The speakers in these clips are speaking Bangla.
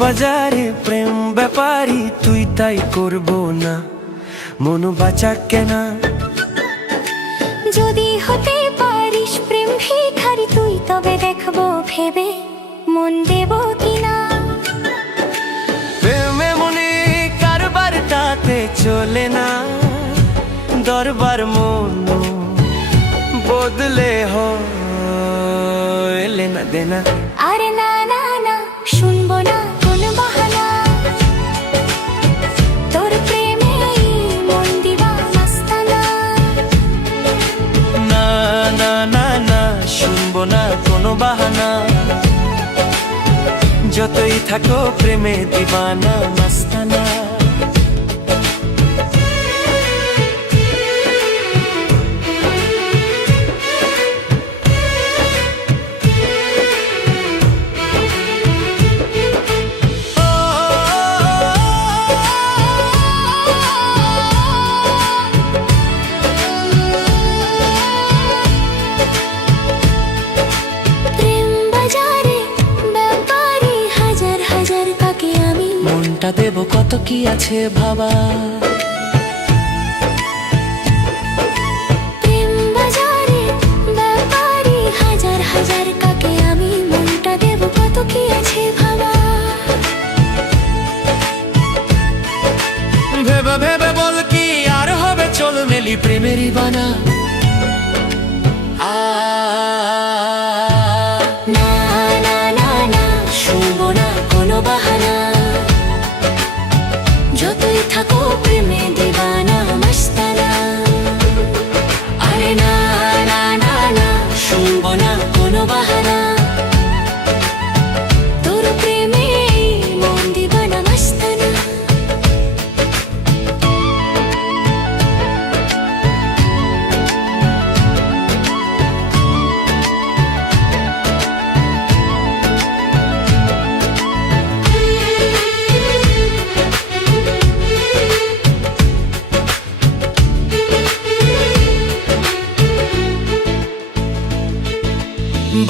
বাজারে প্রেম ব্যাপারী তুই তাই করবো না, মন বাঁচা কেনা। যদি হতে পারিস প্রেম ভিখারি তুই, তবে দেখবো ভেবে মন দেব কিনা। প্রেমে মনে কারবার তাতে চলে না, দরবার মন বদলে হয় লেনা দেনা। আরে না না না, শুনবো না কোন বাহানা, তোর প্রেমে মন দিবা মাস্তানা। না না না না, শুনবো না কোনো বাহানা, যতই থাকো প্রেমে দিবানা মাস্তানা। মনটা দেব কত কি আছে ভাবা, প্রেম বাজারে ব্যাপারী হাজার হাজার কাকে আমি, মনটা দেব কত কি আছে ভাবা। ভেবে ভেবে বল কি আর হবে, চল মেলি প্রেমেরই বানা। না না না না, শুনবো না কোনো বাহানা, যতই থাকো প্রেমে দিবানা মাস্তানা। আরে না না না না, শুনবো না কোনো বাহানা, তোর প্রেমে মন দিবানা মাস্তানা।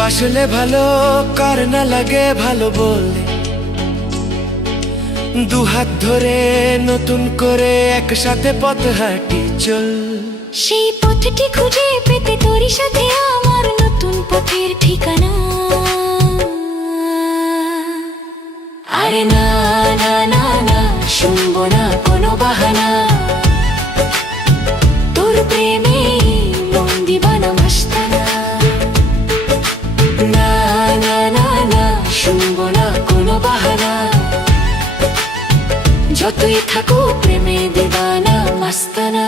বাসলে ভালো কার না লাগে ভালো বলে, দুহাত ধরে নতুন করে একসাথে পথ হাঁটি চল। সেই পথটি খুঁজে পেতে তোরই সাথে আমার নতুন পথের ঠিকানা। আরে না না না না, শুনবো না কোনো বাহানা, তোর প্রেমে মন দিবানা মাস্তানা। না না না না, শুনবো না কোনো বাহানা, যতই থাকো প্রেমে দিবানা মাস্তানা।